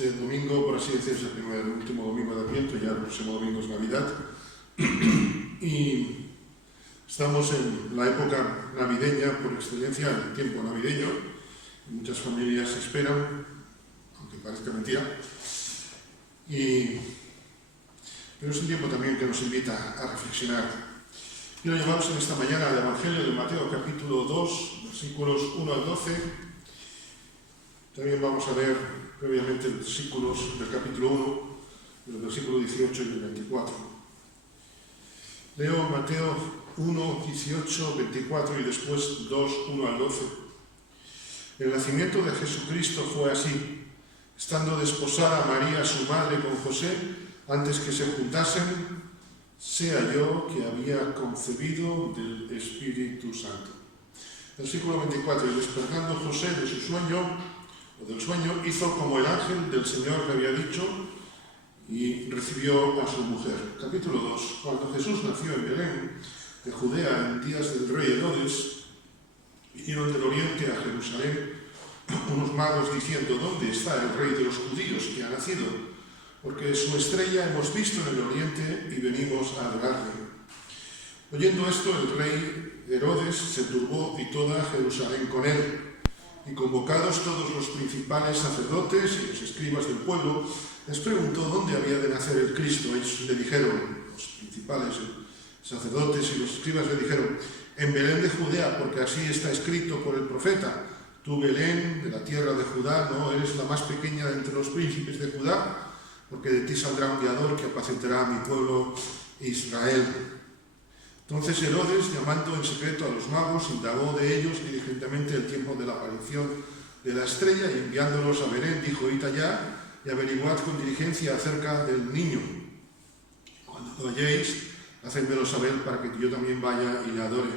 Este domingo, por así decirlo, es el último domingo de Adviento, ya el próximo domingo es Navidad. Y estamos en la época navideña, por excelencia, el tiempo navideño. Muchas familias esperan, aunque parezca mentira. Pero es un tiempo también que nos invita a reflexionar. Quiero llevaros en esta mañana al Evangelio de Mateo, capítulo 2, versículos 1 al 12. También vamos a ver previamente los versículos del capítulo 1, del versículo 18 y el 24. Leo Mateo 1, 18, 24 y después 2, 1 al 12. El nacimiento de Jesucristo fue así. Estando desposada María, su madre, con José, antes que se juntasen, se halló que había concebido del Espíritu Santo. Versículo 24. Y despertando José de su sueño, o del sueño, hizo como el ángel del Señor le había dicho y recibió a su mujer. Capítulo 2. Cuando Jesús nació en Belén, de Judea, en días del rey Herodes, vinieron del oriente a Jerusalén unos magos diciendo: ¿dónde está el rey de los judíos que ha nacido? Porque su estrella hemos visto en el oriente y venimos a adorarle. Oyendo esto, el rey Herodes se turbó y toda Jerusalén con él. Y convocados todos los principales sacerdotes y los escribas del pueblo, les preguntó dónde había de nacer el Cristo. Ellos le dijeron, los principales sacerdotes y los escribas le dijeron: en Belén de Judea, porque así está escrito por el profeta: tú, Belén, de la tierra de Judá, no eres la más pequeña de entre los príncipes de Judá, porque de ti saldrá un guiador que apacentará a mi pueblo Israel. Entonces Herodes, llamando en secreto a los magos, indagó de ellos diligentemente el tiempo de la aparición de la estrella, y enviándolos a Belén, dijo: id allá y averiguad con diligencia acerca del niño. Cuando lo halléis, hacedmelo saber para que yo también vaya y le adore.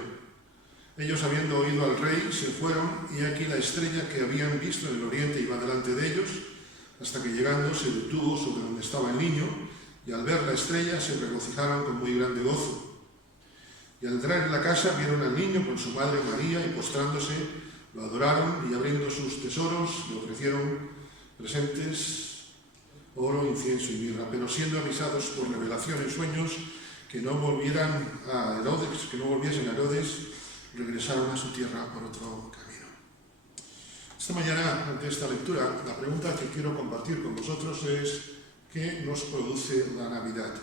Ellos, habiendo oído al rey, se fueron, y aquí la estrella que habían visto en el oriente iba delante de ellos, hasta que llegando se detuvo sobre donde estaba el niño, y al ver la estrella se regocijaron con muy grande gozo. Y al entrar en la casa vieron al niño con su madre María, y postrándose lo adoraron, y abriendo sus tesoros le ofrecieron presentes, oro, incienso y mirra. Pero siendo avisados por revelación en sueños que no volviesen a Herodes, regresaron a su tierra por otro camino. Esta mañana, ante esta lectura, la pregunta que quiero compartir con vosotros es: ¿qué nos produce la Navidad?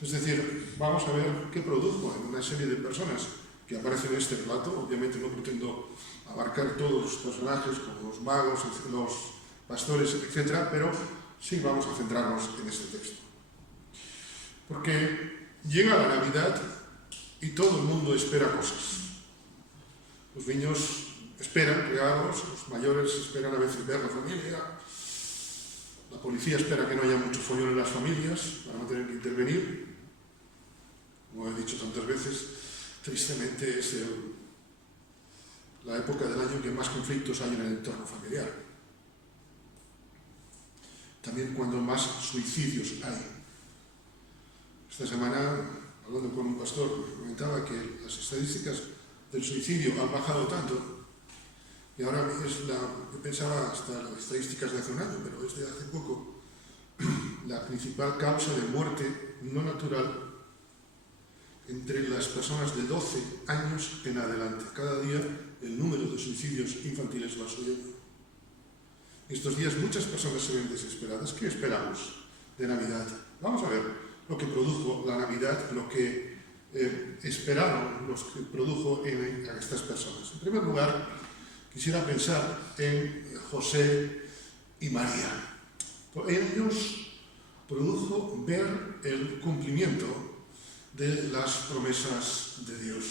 Es decir, vamos a ver qué produjo en una serie de personas que aparecen en este relato. Obviamente no pretendo abarcar todos los personajes, como los magos, los pastores, etc., pero sí vamos a centrarnos en este texto. Porque llega la Navidad y todo el mundo espera cosas. Los niños esperan regalos, los mayores esperan a veces ver a la familia, la policía espera que no haya mucho follón en las familias para no tener que intervenir. Como he dicho tantas veces, tristemente es la época del año en que más conflictos hay en el entorno familiar. También cuando más suicidios hay. Esta semana, hablando con un pastor, me comentaba que las estadísticas del suicidio han bajado tanto, y ahora yo pensaba hasta las estadísticas de hace un año, pero desde hace poco, la principal causa de muerte no natural entre las personas de 12 años en adelante. Cada día el número de suicidios infantiles va subiendo. Estos días muchas personas se ven desesperadas. ¿Qué esperamos de Navidad? Vamos a ver lo que produjo la Navidad, lo que esperaron los que produjo en estas personas. En primer lugar, quisiera pensar en José y María. En ellos produjo ver el cumplimiento de las promesas de Dios.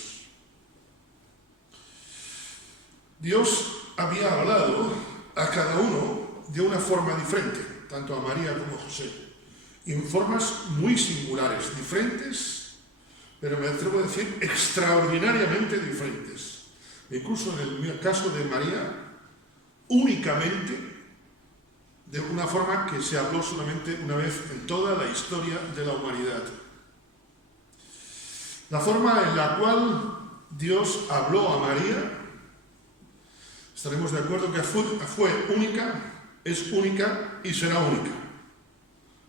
Dios había hablado a cada uno de una forma diferente, tanto a María como a José, en formas muy singulares, diferentes, pero me atrevo a decir extraordinariamente diferentes. Incluso en el caso de María, únicamente de una forma que se habló solamente una vez en toda la historia de la humanidad. La forma en la cual Dios habló a María, estaremos de acuerdo que fue única es única y será única,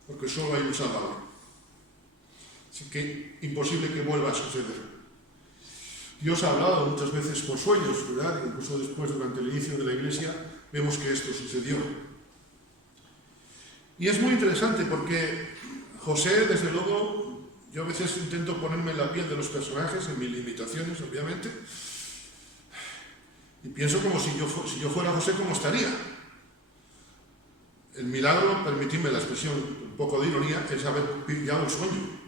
porque solo hay un Salvador. Así que imposible que vuelva a suceder. Dios ha hablado muchas veces por sueños, ¿verdad? Incluso después, durante el inicio de la Iglesia, vemos que esto sucedió. Y es muy interesante porque José, desde luego, yo a veces intento ponerme en la piel de los personajes, en mis limitaciones, obviamente, y pienso como si yo fuera José, ¿cómo estaría? El milagro, permitidme la expresión, un poco de ironía, es haber pillado el sueño.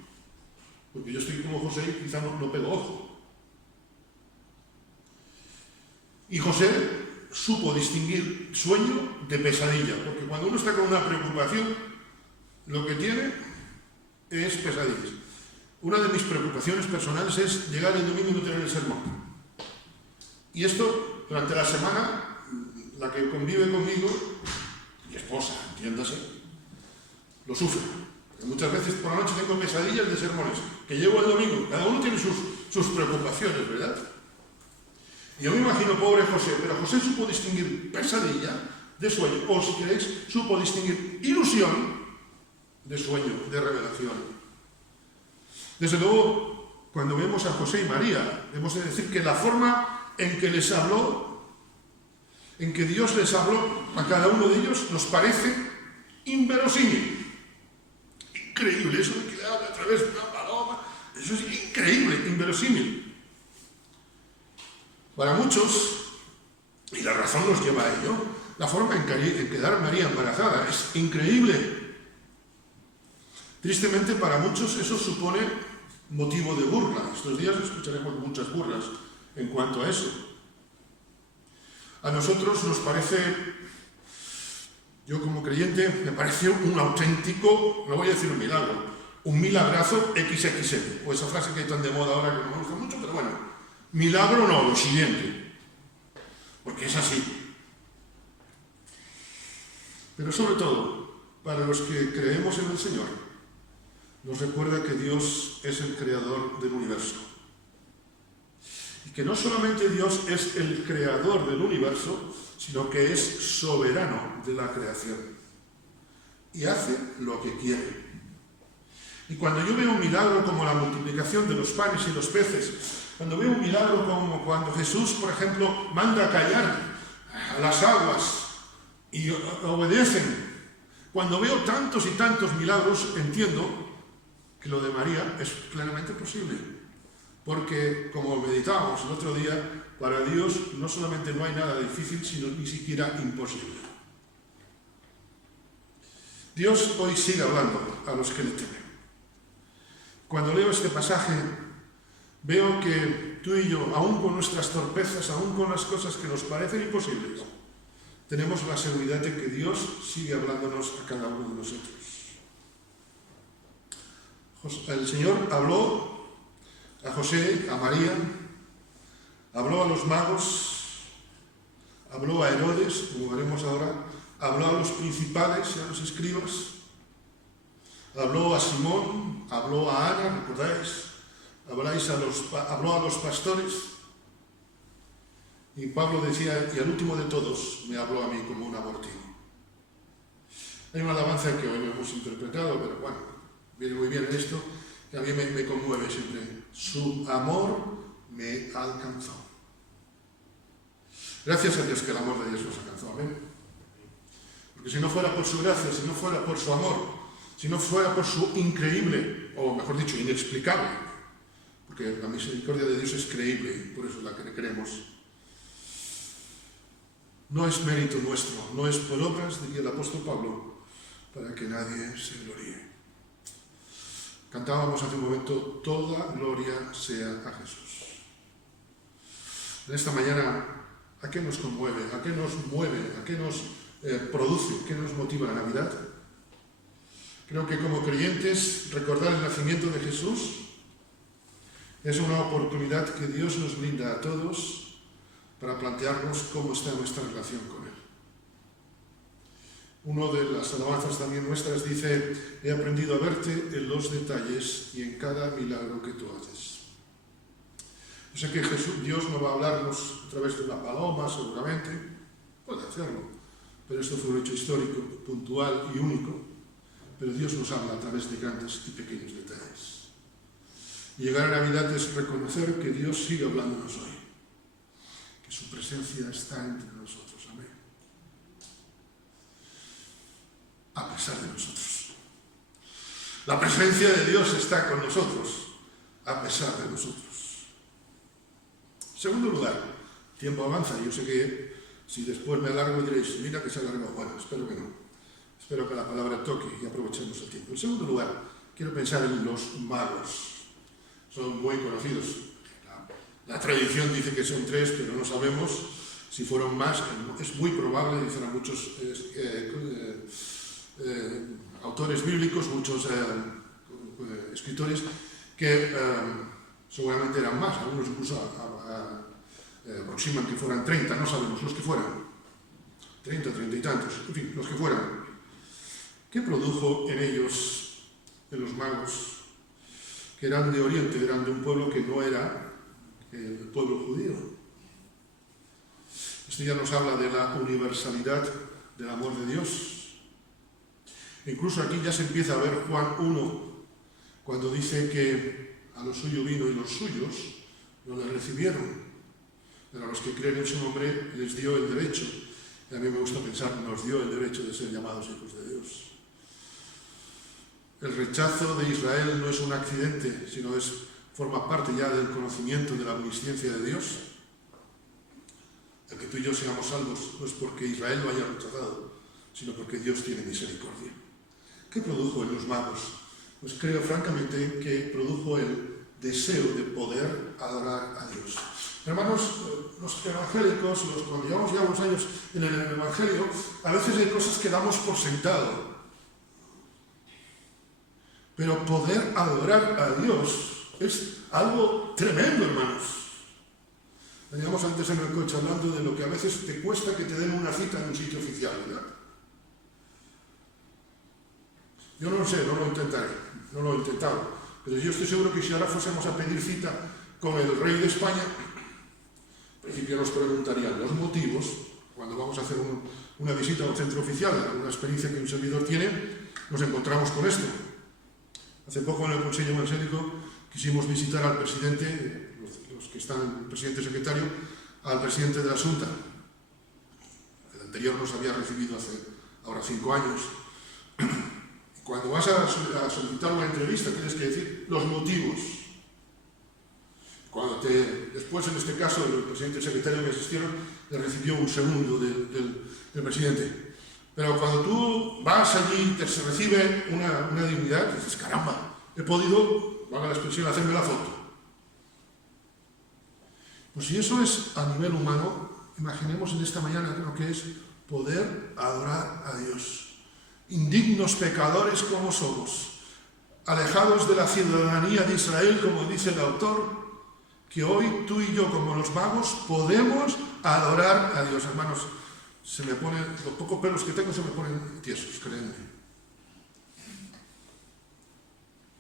Porque yo estoy como José y quizá no pego ojo. Y José supo distinguir sueño de pesadilla, porque cuando uno está con una preocupación, lo que tiene es pesadillas. Una de mis preocupaciones personales es llegar el domingo y no tener el sermón. Y esto, durante la semana, la que convive conmigo, mi esposa, entiéndase, lo sufre. Porque muchas veces por la noche tengo pesadillas de sermones, que llego el domingo. Cada uno tiene sus preocupaciones, ¿verdad? Y yo me imagino, pobre José, pero José supo distinguir pesadilla de sueño, o si queréis, supo distinguir ilusión de sueño, de revelación. Desde luego, cuando vemos a José y María, hemos de decir que la forma en que les habló, en que Dios les habló a cada uno de ellos, nos parece inverosímil. Increíble, eso de que le habla a través de una paloma, eso es increíble, inverosímil. Para muchos, y la razón nos lleva a ello, la forma en que quedar María embarazada es increíble. Tristemente, para muchos eso supone motivo de burla. Estos días escucharemos muchas burlas en cuanto a eso. A nosotros nos parece, yo como creyente, me pareció un auténtico, no voy a decir un milagro, un milagrazo XXL, o esa frase que hay tan de moda ahora que no me gusta mucho, pero bueno. Milagro no, lo siguiente, porque es así. Pero sobre todo, para los que creemos en el Señor, nos recuerda que Dios es el creador del universo. Y que no solamente Dios es el creador del universo, sino que es soberano de la creación. Y hace lo que quiere. Y cuando yo veo un milagro como la multiplicación de los panes y los peces, cuando veo un milagro como cuando Jesús, por ejemplo, manda a callar a las aguas y obedecen, cuando veo tantos y tantos milagros, entiendo que lo de María es plenamente posible. Porque, como meditábamos el otro día, para Dios no solamente no hay nada difícil, sino ni siquiera imposible. Dios hoy sigue hablando a los que le temen. Cuando leo este pasaje, veo que tú y yo, aún con nuestras torpezas, aún con las cosas que nos parecen imposibles, tenemos la seguridad de que Dios sigue hablándonos a cada uno de nosotros. El Señor habló a José, a María, habló a los magos, habló a Herodes, como veremos ahora, habló a los principales y a los escribas, habló a Simón, habló a Ana, ¿recordáis? Habló a los pastores, y Pablo decía, y al último de todos me habló a mí como un abortivo. Hay una alabanza que hoy no hemos interpretado, pero bueno, viene muy bien en esto, que a mí me conmueve siempre. Su amor me alcanzó. Gracias a Dios que el amor de Dios nos alcanzó, amén. Porque si no fuera por su gracia, si no fuera por su amor, si no fuera por su increíble, o mejor dicho, inexplicable, porque la misericordia de Dios es creíble y por eso es la que le creemos. No es mérito nuestro, no es por obras, diría el apóstol Pablo, para que nadie se gloríe. Cantábamos hace un momento, toda gloria sea a Jesús. En esta mañana, ¿a qué nos conmueve? ¿A qué nos mueve? ¿A qué nos produce? ¿Qué nos motiva la Navidad? Creo que como creyentes, recordar el nacimiento de Jesús es una oportunidad que Dios nos brinda a todos para plantearnos cómo está nuestra relación con Él. Uno de las alabanzas también nuestras dice, he aprendido a verte en los detalles y en cada milagro que tú haces. Yo sé que Dios no va a hablarnos a través de una paloma, seguramente, puede hacerlo, pero esto fue un hecho histórico, puntual y único, pero Dios nos habla a través de grandes y pequeños detalles. Y llegar a Navidad es reconocer que Dios sigue hablándonos hoy, que su presencia está entre nosotros, amén. A pesar de nosotros. La presencia de Dios está con nosotros, a pesar de nosotros. En segundo lugar, el tiempo avanza, yo sé que si después me alargo diréis, mira que se alargó. Bueno, espero que no. Espero que la palabra toque y aprovechemos el tiempo. En segundo lugar, quiero pensar en los magos. Son muy conocidos. La tradición dice que son 3, pero no sabemos si fueron más. Es muy probable, dicen a muchos autores bíblicos, muchos escritores, que seguramente eran más. Algunos incluso aproximan que fueran 30, no sabemos los que fueran. 30, 30 y tantos, en fin, los que fueran. ¿Qué produjo en ellos, en los magos, que eran de Oriente, eran de un pueblo que no era el pueblo judío? Esto ya nos habla de la universalidad del amor de Dios. Incluso aquí ya se empieza a ver Juan 1, cuando dice que a lo suyo vino y los suyos no le recibieron. Pero a los que creen en su nombre les dio el derecho, y a mí me gusta pensar, nos dio el derecho de ser llamados hijos de Dios. El rechazo de Israel no es un accidente, sino forma parte ya del conocimiento de la omnisciencia de Dios. El que tú y yo seamos salvos no es porque Israel lo haya rechazado, sino porque Dios tiene misericordia. ¿Qué produjo en los magos? Pues creo francamente que produjo el deseo de poder adorar a Dios. Hermanos, los evangélicos, cuando llevamos ya unos años en el Evangelio, a veces hay cosas que damos por sentado. Pero poder adorar a Dios es algo tremendo, hermanos. Veníamos antes en el coche hablando de lo que a veces te cuesta que te den una cita en un sitio oficial, ¿verdad? Yo no lo sé, no lo intentaré, no lo he intentado. Pero yo estoy seguro que si ahora fuésemos a pedir cita con el rey de España, en principio nos preguntarían los motivos, cuando vamos a hacer una visita a un centro oficial, alguna experiencia que un servidor tiene, nos encontramos con esto. Hace poco en el Consejo Evangélico quisimos visitar al presidente, los que están, el presidente secretario, al presidente de la Junta. El anterior nos había recibido hace ahora 5 años. Cuando vas a solicitar una entrevista tienes que decir los motivos. Después, en este caso, el presidente secretario que asistieron le recibió un segundo del presidente. Pero cuando tú vas allí y te recibe una dignidad, dices, caramba, he podido, valga la expresión, hacerme la foto. Pues si eso es a nivel humano, imaginemos en esta mañana lo que es poder adorar a Dios. Indignos pecadores como somos, alejados de la ciudadanía de Israel, como dice el autor, que hoy tú y yo, como los magos, podemos adorar a Dios. Hermanos, los pocos pelos que tengo se me ponen tiesos, créanme.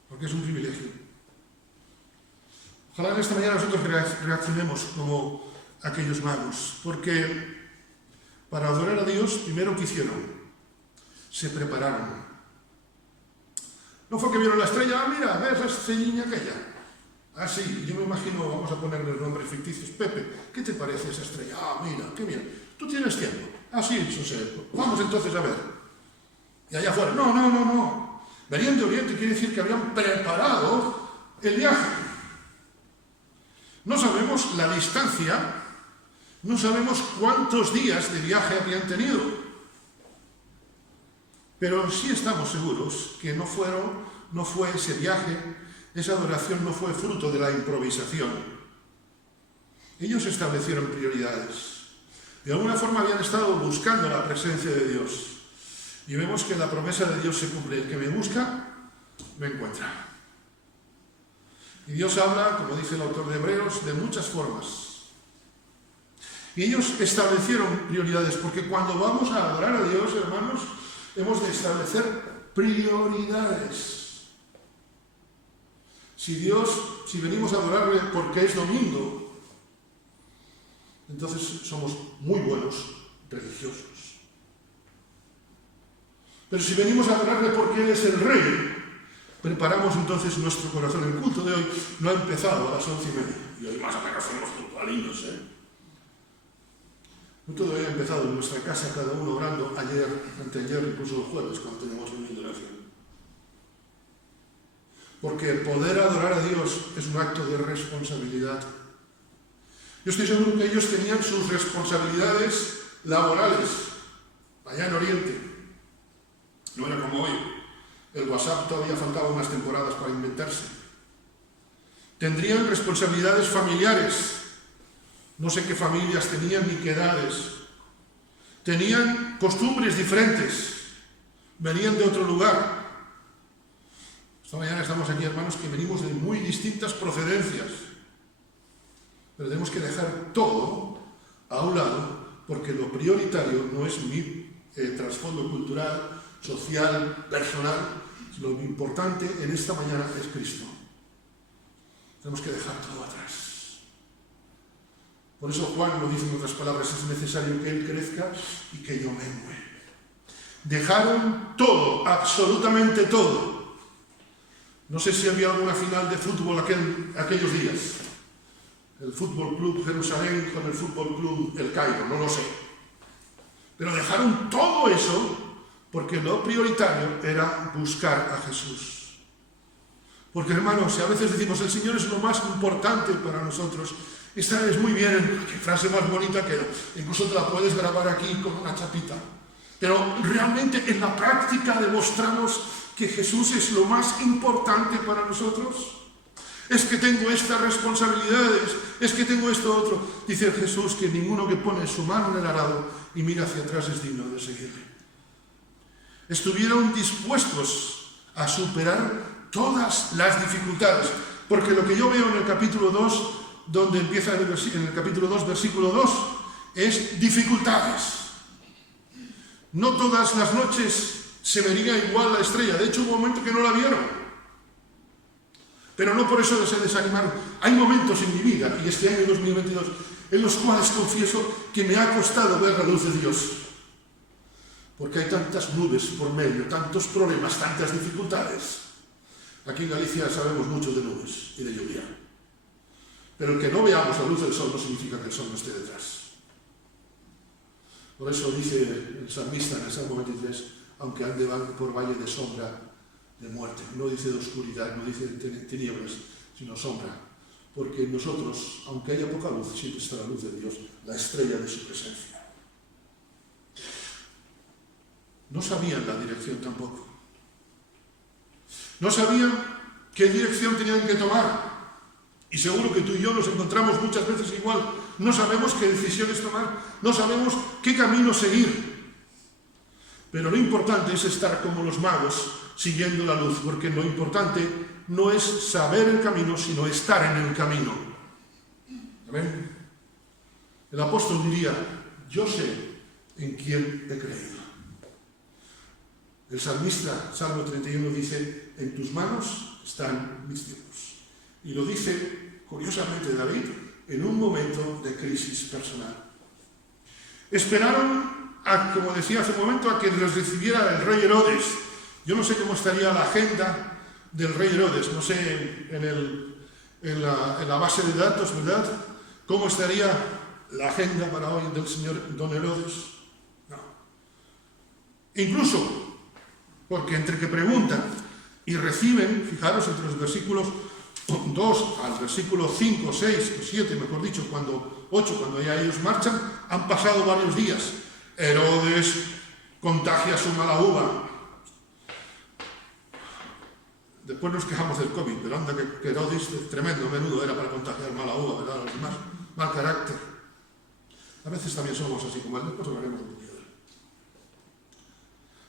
Porque es un privilegio. Ojalá en esta mañana nosotros reaccionemos como aquellos magos, porque para adorar a Dios, primero que hicieron, se prepararon. No fue que vieron la estrella, mira, ves esa niña aquella. Ah, sí, yo me imagino, vamos a ponerle nombres ficticios. Pepe, ¿qué te parece esa estrella? Ah, mira, qué bien. ¿Tú tienes tiempo? Ah, sí, José. Vamos entonces a ver. Y allá afuera, no. Venían de Oriente, quiere decir que habían preparado el viaje. No sabemos la distancia, no sabemos cuántos días de viaje habían tenido. Pero sí estamos seguros que no fue ese viaje, esa adoración no fue fruto de la improvisación. Ellos establecieron prioridades. De alguna forma habían estado buscando la presencia de Dios. Y vemos que la promesa de Dios se cumple. El que me busca, me encuentra. Y Dios habla, como dice el autor de Hebreos, de muchas formas. Y ellos establecieron prioridades, porque cuando vamos a adorar a Dios, hermanos, hemos de establecer prioridades. Si venimos a adorarle porque es domingo, entonces somos muy buenos religiosos. Pero si venimos a adorarle porque Él es el Rey, preparamos entonces nuestro corazón. El culto de hoy no ha empezado a las 11:30. Y hoy más o menos somos puntualinos, El culto de hoy ha empezado en nuestra casa, cada uno orando ayer, anteayer, incluso el jueves, cuando teníamos reunión de oración. Porque el poder adorar a Dios es un acto de responsabilidad. Yo estoy seguro que ellos tenían sus responsabilidades laborales allá en Oriente. No era como hoy. El WhatsApp todavía faltaba unas temporadas para inventarse. Tendrían responsabilidades familiares. No sé qué familias tenían ni qué edades. Tenían costumbres diferentes. Venían de otro lugar. Esta mañana estamos aquí, hermanos, que venimos de muy distintas procedencias. Pero tenemos que dejar todo a un lado, porque lo prioritario no es mi trasfondo cultural, social, personal. Lo importante en esta mañana es Cristo. Tenemos que dejar todo atrás. Por eso Juan lo dice en otras palabras, es necesario que Él crezca y que yo mengue. Dejaron todo, absolutamente todo. No sé si había alguna final de fútbol aquellos días. El Fútbol Club Jerusalén con el Fútbol Club El Cairo, no lo sé. Pero dejaron todo eso porque lo prioritario era buscar a Jesús. Porque, hermanos, si a veces decimos el Señor es lo más importante para nosotros, esta es muy bien, qué frase más bonita queda. Incluso te la puedes grabar aquí con una chapita. Pero realmente en la práctica demostramos que Jesús es lo más importante para nosotros. Es que tengo estas responsabilidades, es que tengo esto otro. Dice Jesús que ninguno que pone su mano en el arado y mira hacia atrás es digno de seguirle. Estuvieron dispuestos a superar todas las dificultades, porque lo que yo veo en el capítulo 2, donde empieza en el capítulo 2, versículo 2, es dificultades. No todas las noches se vería igual la estrella, de hecho hubo un momento que no la vieron. Pero no por eso se desanimaron. Hay momentos en mi vida, y este año 2022, en los cuales confieso que me ha costado ver la luz de Dios. Porque hay tantas nubes por medio, tantos problemas, tantas dificultades. Aquí en Galicia sabemos mucho de nubes y de lluvia. Pero el que no veamos la luz del sol no significa que el sol no esté detrás. Por eso dice el salmista en el Salmo 23, aunque ande por valle de sombra de muerte, no dice de oscuridad, no dice de tinieblas, sino sombra. Porque en nosotros, aunque haya poca luz, siempre está la luz de Dios, la estrella de su presencia. No sabían la dirección tampoco. No sabían qué dirección tenían que tomar. Y seguro que tú y yo nos encontramos muchas veces igual. No sabemos qué decisiones tomar, no sabemos qué camino seguir. Pero lo importante es estar como los magos, siguiendo la luz, porque lo importante no es saber el camino, sino estar en el camino. ¿Amén? El apóstol diría, yo sé en quién he creído. El salmista, Salmo 31, dice, en tus manos están mis tiempos. Y lo dice, curiosamente, David, en un momento de crisis personal. Esperaron, como decía hace un momento, a que les recibiera el rey Herodes. Yo no sé cómo estaría la agenda del rey Herodes, no sé en la base de datos, ¿verdad? ¿Cómo estaría la agenda para hoy del señor Don Herodes? No. Incluso, porque entre que preguntan y reciben, fijaros, entre los versículos 2 al versículo 5, 6 o 7, mejor dicho, 8, cuando ya ellos marchan, han pasado varios días. Herodes contagia su mala uva. Después nos quejamos del COVID, pero anda que Herodes, tremendo menudo era para contagiar mala uva, ¿verdad? Los demás, mal carácter. A veces también somos así como él, después hablaremos un poquito de él.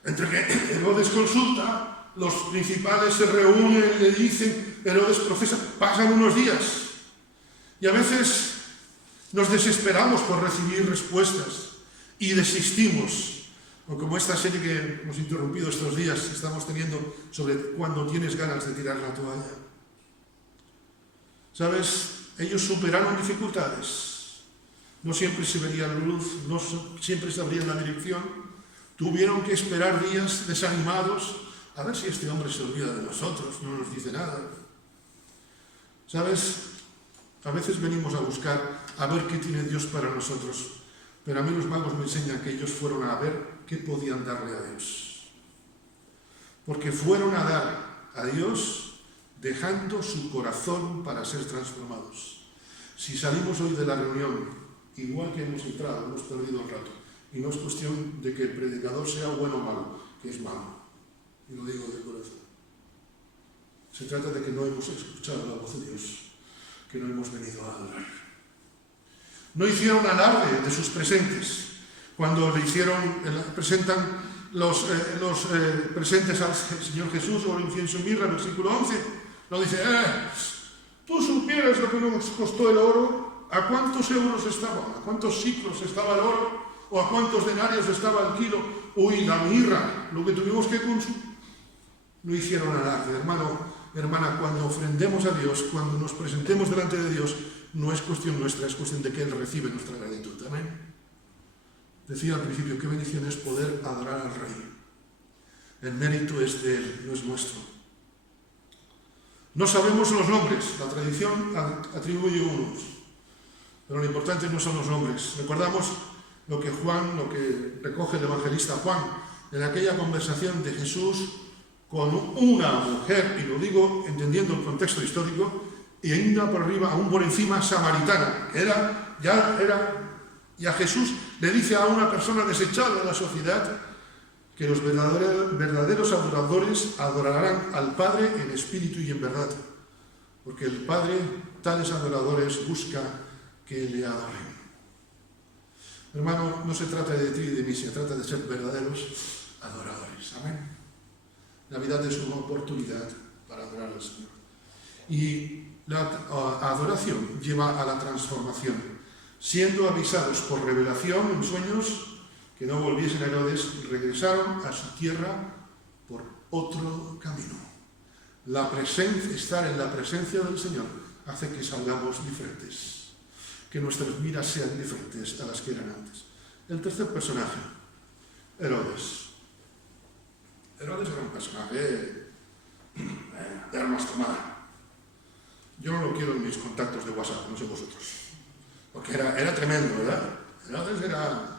Entre que Herodes consulta, los principales se reúnen, le dicen, Herodes profesa, pasan unos días. Y a veces nos desesperamos por recibir respuestas y desistimos. O como esta serie que hemos interrumpido estos días, estamos teniendo sobre cuando tienes ganas de tirar la toalla. ¿Sabes? Ellos superaron dificultades. No siempre se veía la luz, no siempre se abría la dirección. Tuvieron que esperar días desanimados a ver si este hombre se olvida de nosotros, no nos dice nada. ¿Sabes? A veces venimos a buscar a ver qué tiene Dios para nosotros, pero a mí los magos me enseñan que ellos fueron a ver qué podían darle a Dios. Porque fueron a dar a Dios dejando su corazón para ser transformados. Si salimos hoy de la reunión, igual que hemos entrado, hemos perdido un rato, y no es cuestión de que el predicador sea bueno o malo, que es malo, y lo digo de corazón. Se trata de que no hemos escuchado la voz de Dios, que no hemos venido a adorar. No hicieron alarde de sus presentes. Cuando presentan los presentes al Señor Jesús, o el incienso y mirra, versículo 11, no dice, tú supieras lo que nos costó el oro, a cuántos euros estaba, a cuántos ciclos estaba el oro, o a cuántos denarios estaba el kilo, uy, la mirra, lo que tuvimos que consumir. No hicieron alarde, hermana, cuando ofrendemos a Dios, cuando nos presentemos delante de Dios, no es cuestión nuestra, es cuestión de que Él recibe nuestra gratitud. Amén. Decía al principio, qué bendición es poder adorar al Rey. El mérito es de Él, no es nuestro. No sabemos los nombres, la tradición atribuye unos, pero lo importante no son los nombres. Recordamos lo que recoge el evangelista Juan en aquella conversación de Jesús con una mujer, y lo digo entendiendo el contexto histórico, y ainda por arriba, aún por encima, samaritana, y a Jesús le dice a una persona desechada de la sociedad que los verdaderos adoradores adorarán al Padre en espíritu y en verdad, porque el Padre, tales adoradores, busca que le adoren. Hermano, no se trata de ti y de mí, se trata de ser verdaderos adoradores. Amén. Navidad es una oportunidad para adorar al Señor. Y la adoración lleva a la transformación, siendo avisados por revelación en sueños que no volviesen a Herodes, regresaron a su tierra por otro camino. Estar en la presencia del Señor hace que salgamos diferentes, que nuestras miras sean diferentes a las que eran antes. El tercer personaje, Herodes. Herodes era un personaje de armas tomadas. Yo no lo quiero en mis contactos de WhatsApp, no sé vosotros, porque era tremendo, ¿verdad? Herodes era...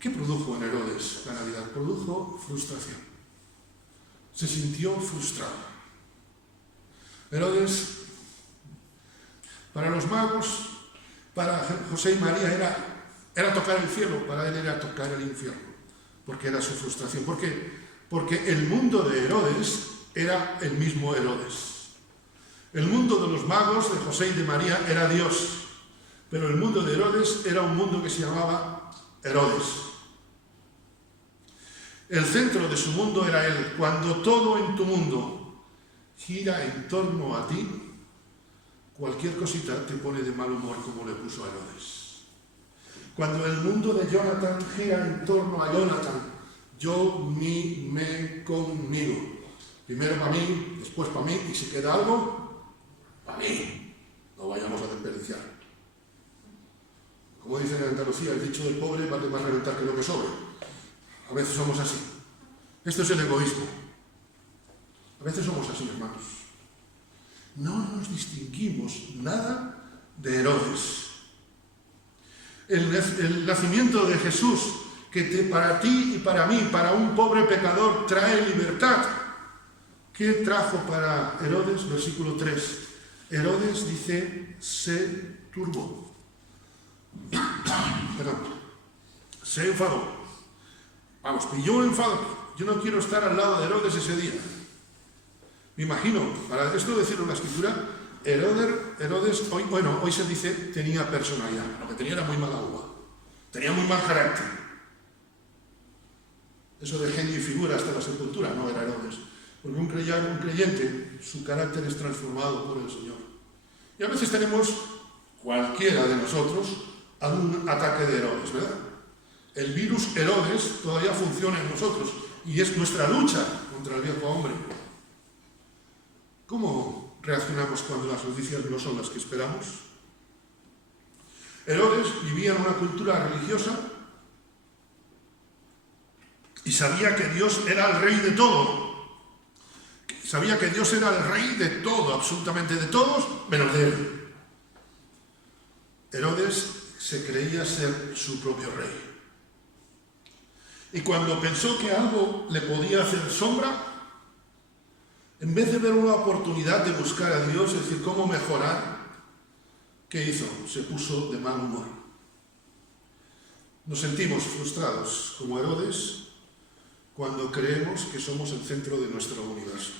¿Qué produjo en Herodes la Navidad? Produjo frustración. Se sintió frustrado. Herodes, para los magos, para José y María era tocar el cielo, para él era tocar el infierno, porque era su frustración. ¿Por qué? Porque el mundo de Herodes era el mismo Herodes. El mundo de los magos, de José y de María, era Dios, pero el mundo de Herodes era un mundo que se llamaba Herodes. El centro de su mundo era él. Cuando todo en tu mundo gira en torno a ti, cualquier cosita te pone de mal humor, como le puso a Herodes. Cuando el mundo de Jonathan gira en torno a Jonathan, yo, mí, me, conmigo. Primero para mí, después para mí, y si queda algo, para mí. No vayamos a desperdiciar. Como dicen en Andalucía, el dicho del pobre vale más reventar que lo que sobre. A veces somos así. Esto es el egoísmo. A veces somos así, hermanos. No nos distinguimos nada de Herodes. El nacimiento de Jesús, que para ti y para mí, para un pobre pecador, trae libertad. ¿Qué trajo para Herodes? Versículo 3. Herodes dice, se turbó. Perdón. Se enfadó. Vamos, pilló enfado. Yo no quiero estar al lado de Herodes ese día. Me imagino, para esto decirlo en la Escritura, Herodes, hoy se dice, tenía personalidad. Lo que tenía era muy mala uva. Tenía muy mal carácter. Eso de genio y figura hasta la sepultura no era Herodes. Porque un creyente, su carácter es transformado por el Señor. Y a veces tenemos, cualquiera de nosotros, algún ataque de Herodes, ¿verdad? El virus Herodes todavía funciona en nosotros y es nuestra lucha contra el viejo hombre. ¿Cómo reaccionamos cuando las noticias no son las que esperamos? Herodes vivía en una cultura religiosa y sabía que Dios era el rey de todo. Sabía que Dios era el rey de todo, absolutamente de todos, menos de él. Herodes se creía ser su propio rey. Y cuando pensó que algo le podía hacer sombra, en vez de ver una oportunidad de buscar a Dios, es decir, cómo mejorar, ¿qué hizo? Se puso de mal humor. Nos sentimos frustrados como Herodes cuando creemos que somos el centro de nuestro universo.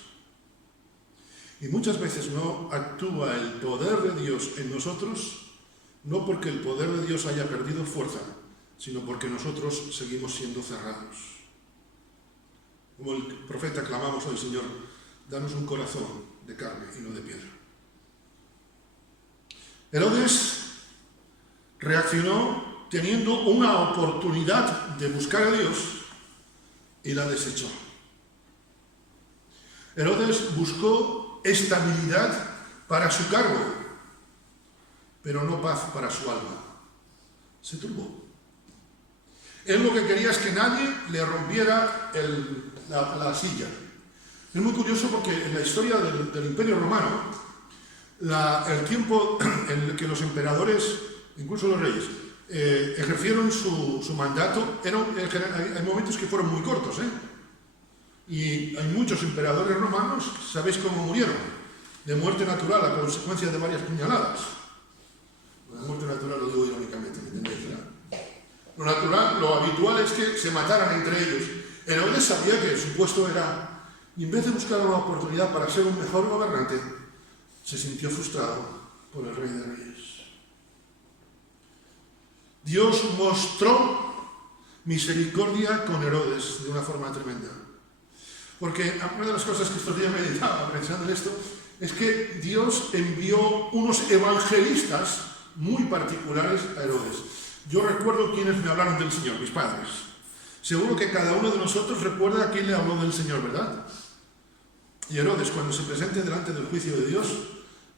Y muchas veces no actúa el poder de Dios en nosotros, no porque el poder de Dios haya perdido fuerza, sino porque nosotros seguimos siendo cerrados. Como el profeta clamamos hoy, Señor, danos un corazón de carne y no de piedra. Herodes reaccionó teniendo una oportunidad de buscar a Dios y la desechó. Herodes buscó estabilidad para su cargo, pero no paz para su alma. Se turbó. Él lo que quería es que nadie le rompiera la silla. Es muy curioso porque en la historia del Imperio Romano, el tiempo en el que los emperadores, incluso los reyes, ejercieron su mandato, hay momentos que fueron muy cortos, y hay muchos emperadores romanos, ¿sabéis cómo murieron? De muerte natural a consecuencia de varias puñaladas. La muerte natural lo digo irónicamente, ¿me entendéis? Lo natural, lo habitual es que se mataran entre ellos. Herodes sabía que su puesto era, y en vez de buscar una oportunidad para ser un mejor gobernante, se sintió frustrado por el rey de reyes. Dios mostró misericordia con Herodes de una forma tremenda. Porque una de las cosas que estos días meditaba pensando en esto es que Dios envió unos evangelistas muy particulares a Herodes. Yo recuerdo quienes me hablaron del Señor, mis padres. Seguro que cada uno de nosotros recuerda a quién le habló del Señor, ¿verdad? Y Herodes, cuando se presente delante del juicio de Dios,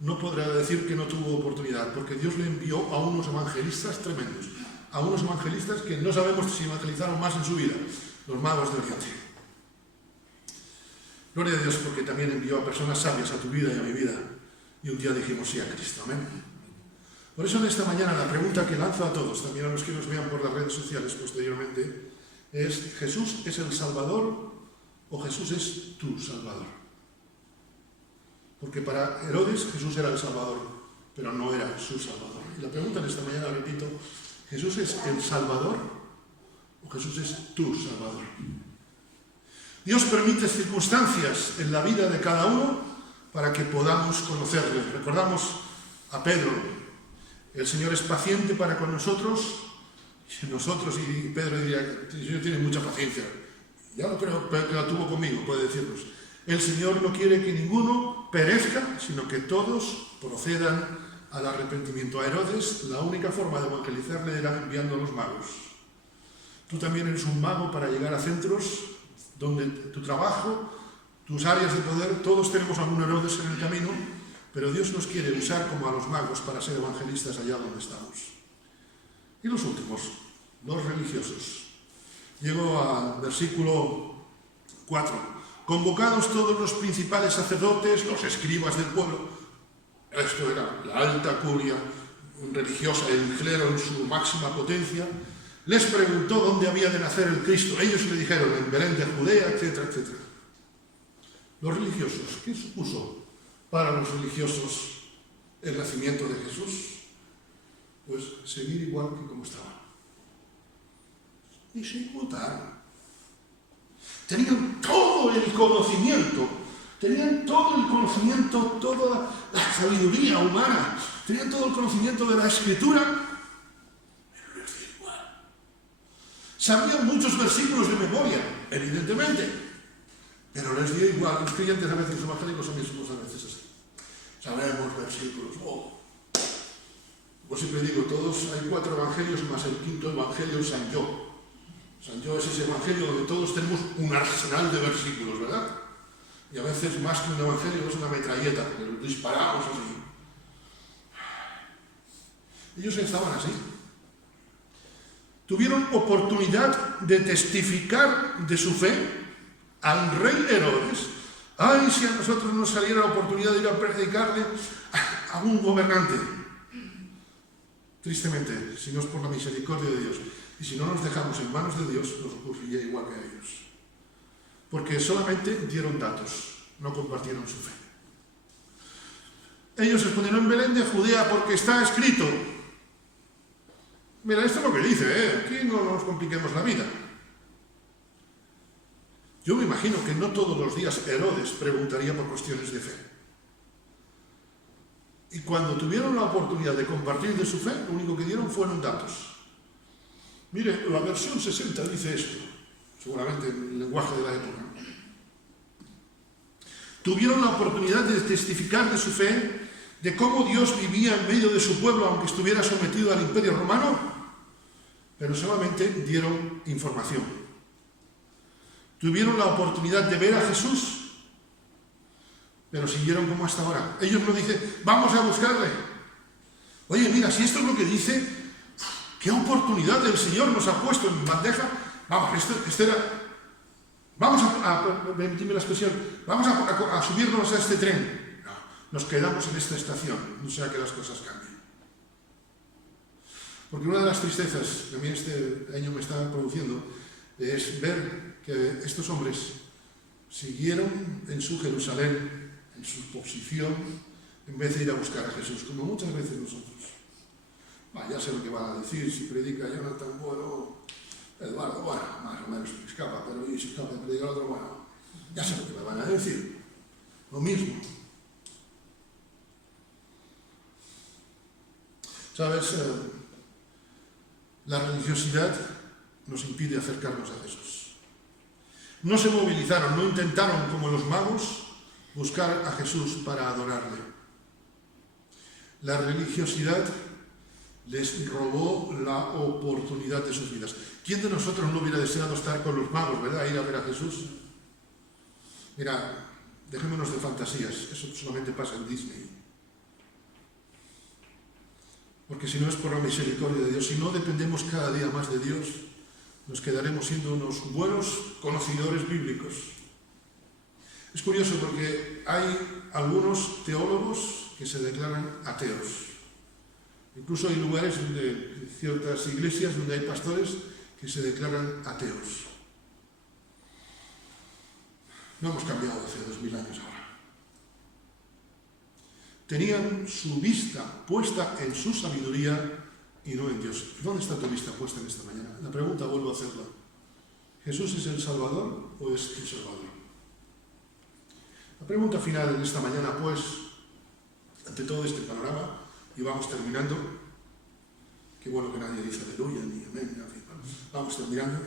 no podrá decir que no tuvo oportunidad, porque Dios le envió a unos evangelistas tremendos, a unos evangelistas que no sabemos si evangelizaron más en su vida, los magos del Oriente. Gloria a Dios, porque también envió a personas sabias a tu vida y a mi vida, y un día dijimos sí a Cristo, amén. Por eso en esta mañana la pregunta que lanzo a todos, también a los que nos vean por las redes sociales posteriormente, es: ¿Jesús es el Salvador o Jesús es tu Salvador? Porque para Herodes Jesús era el Salvador, pero no era su Salvador. Y la pregunta en esta mañana, repito, ¿Jesús es el Salvador o Jesús es tu Salvador? Dios permite circunstancias en la vida de cada uno para que podamos conocerle. Recordamos a Pedro. El Señor es paciente para con nosotros, y Pedro diría, el Señor tiene mucha paciencia. Ya lo creo que la tuvo conmigo, puede decirnos. El Señor no quiere que ninguno perezca, sino que todos procedan al arrepentimiento. A Herodes, la única forma de evangelizarle era enviando a los magos. Tú también eres un mago para llegar a centros donde tu trabajo, tus áreas de poder, todos tenemos algún Herodes en el camino, pero Dios nos quiere usar como a los magos para ser evangelistas allá donde estamos. Y los últimos, los religiosos. Llego al versículo 4. Convocados todos los principales sacerdotes, los escribas del pueblo. Esto era la alta curia religiosa, el clero en su máxima potencia. Les preguntó dónde había de nacer el Cristo. Ellos le dijeron, en Belén de Judea, etcétera, etcétera. Los religiosos, ¿qué supuso para los religiosos el nacimiento de Jesús? Pues seguir igual que como estaba. Y sin mutar. Tenían todo el conocimiento, toda la sabiduría humana, tenían todo el conocimiento de la Escritura, pero les dio igual. Sabían muchos versículos de memoria, evidentemente, pero les dio igual. Los creyentes a veces evangélicos son mismos a veces así. Sabemos versículos. Como siempre digo, hay 4 evangelios más el 5.º evangelio, San Yo. San Yo es ese evangelio donde todos tenemos un arsenal de versículos, ¿verdad? Y a veces más que un evangelio es una metralleta, que disparamos así. Ellos estaban así. tuvieron oportunidad de testificar de su fe al rey Herodes. ¡Ay, si a nosotros nos saliera la oportunidad de ir a predicarle a un gobernante! Tristemente, si no es por la misericordia de Dios y si no nos dejamos en manos de Dios, nos ocurriría igual que a ellos. Porque solamente dieron datos, no compartieron su fe. Ellos respondieron: en Belén de Judea, porque está escrito. Mira, esto es lo que dice, aquí no nos compliquemos la vida. Yo me imagino que no todos los días Herodes preguntaría por cuestiones de fe. Y cuando tuvieron la oportunidad de compartir de su fe, lo único que dieron fueron datos. Mire, la versión 60 dice esto, seguramente en el lenguaje de la época. Tuvieron la oportunidad de testificar de su fe, de cómo Dios vivía en medio de su pueblo, aunque estuviera sometido al Imperio Romano, pero solamente dieron información. Tuvieron la oportunidad de ver a Jesús, pero siguieron como hasta ahora. Ellos no dicen: vamos a buscarle. Oye, mira, si esto es lo que dice, qué oportunidad el Señor nos ha puesto en bandeja. Vamos, esto era... Vamos permíteme la expresión, vamos a subirnos a este tren. No, nos quedamos en esta estación, no sea que las cosas cambien. Porque una de las tristezas que a mí este año me está produciendo es ver que estos hombres siguieron en su Jerusalén, en su posición, en vez de ir a buscar a Jesús, como muchas veces nosotros. Ya sé lo que van a decir, si predica Jonathan, bueno, Eduardo, bueno, más o menos escapa, pero y si escapa y predica el otro, bueno, ya sé lo que me van a decir. Lo mismo. ¿Sabes? La religiosidad nos impide acercarnos a Jesús. No se movilizaron, no intentaron, como los magos, buscar a Jesús para adorarle. La religiosidad les robó la oportunidad de sus vidas. ¿Quién de nosotros no hubiera deseado estar con los magos, verdad? Ir a ver a Jesús. Mira, dejémonos de fantasías, eso solamente pasa en Disney. Porque si no es por la misericordia de Dios, si no dependemos cada día más de Dios, nos quedaremos siendo unos buenos conocedores bíblicos. Es curioso porque hay algunos teólogos que se declaran ateos. Incluso hay lugares donde, ciertas iglesias donde hay pastores que se declaran ateos. No hemos cambiado hace 2000 años ahora. Tenían su vista puesta en su sabiduría y no en Dios. ¿Dónde está tu vista puesta en esta mañana? La pregunta vuelvo a hacerla. ¿Jesús es el Salvador o es tu Salvador? La pregunta final en esta mañana, pues, ante todo este panorama, y vamos terminando. Qué bueno que nadie dice aleluya ni amén. Vamos terminando.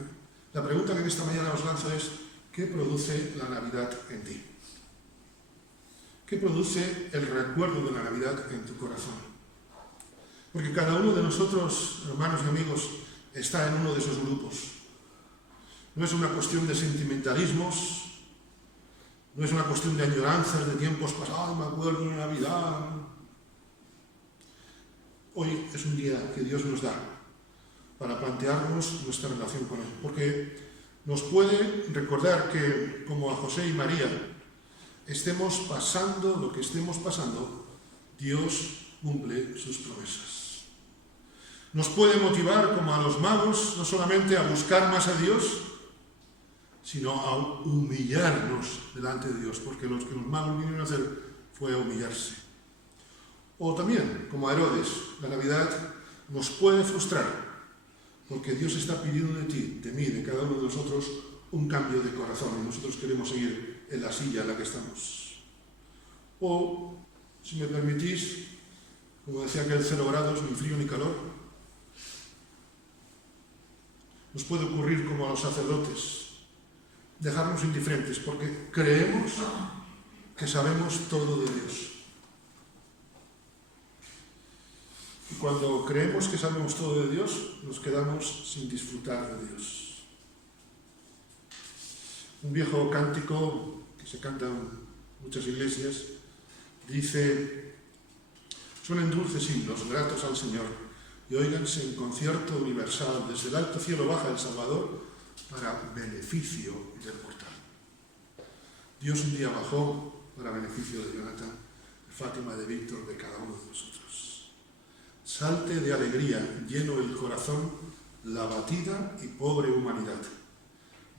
La pregunta que en esta mañana os lanzo es: ¿qué produce la Navidad en ti? ¿Qué produce el recuerdo de la Navidad en tu corazón? Porque cada uno de nosotros, hermanos y amigos, está en uno de esos grupos. No es una cuestión de sentimentalismos, no es una cuestión de añoranzas de tiempos pasados, me acuerdo de Navidad. Hoy es un día que Dios nos da para plantearnos nuestra relación con Él, porque nos puede recordar que, como a José y María, estemos pasando lo que estemos pasando, Dios cumple sus promesas. Nos puede motivar, como a los magos, no solamente a buscar más a Dios, sino a humillarnos delante de Dios, porque lo que los magos vinieron a hacer fue a humillarse. O también, como a Herodes, la Navidad nos puede frustrar, porque Dios está pidiendo de ti, de mí, de cada uno de nosotros, un cambio de corazón, y nosotros queremos seguir en la silla en la que estamos. O, si me permitís, como decía aquel 0 grados, ni frío ni calor, nos puede ocurrir como a los sacerdotes, dejarnos indiferentes, porque creemos que sabemos todo de Dios. Y cuando creemos que sabemos todo de Dios, nos quedamos sin disfrutar de Dios. Un viejo cántico que se canta en muchas iglesias dice: suenen dulces himnos gratos al Señor, y óiganse en concierto universal. Desde el alto cielo baja el Salvador para beneficio del mortal. Dios un día bajó para beneficio de Jonathan, de Fátima, de Víctor, de cada uno de nosotros. Salte de alegría, lleno el corazón, la abatida y pobre humanidad.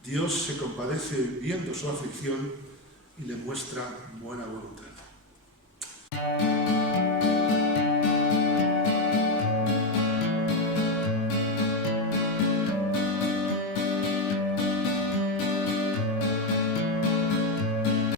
Dios se compadece viendo su aflicción y le muestra buena voluntad.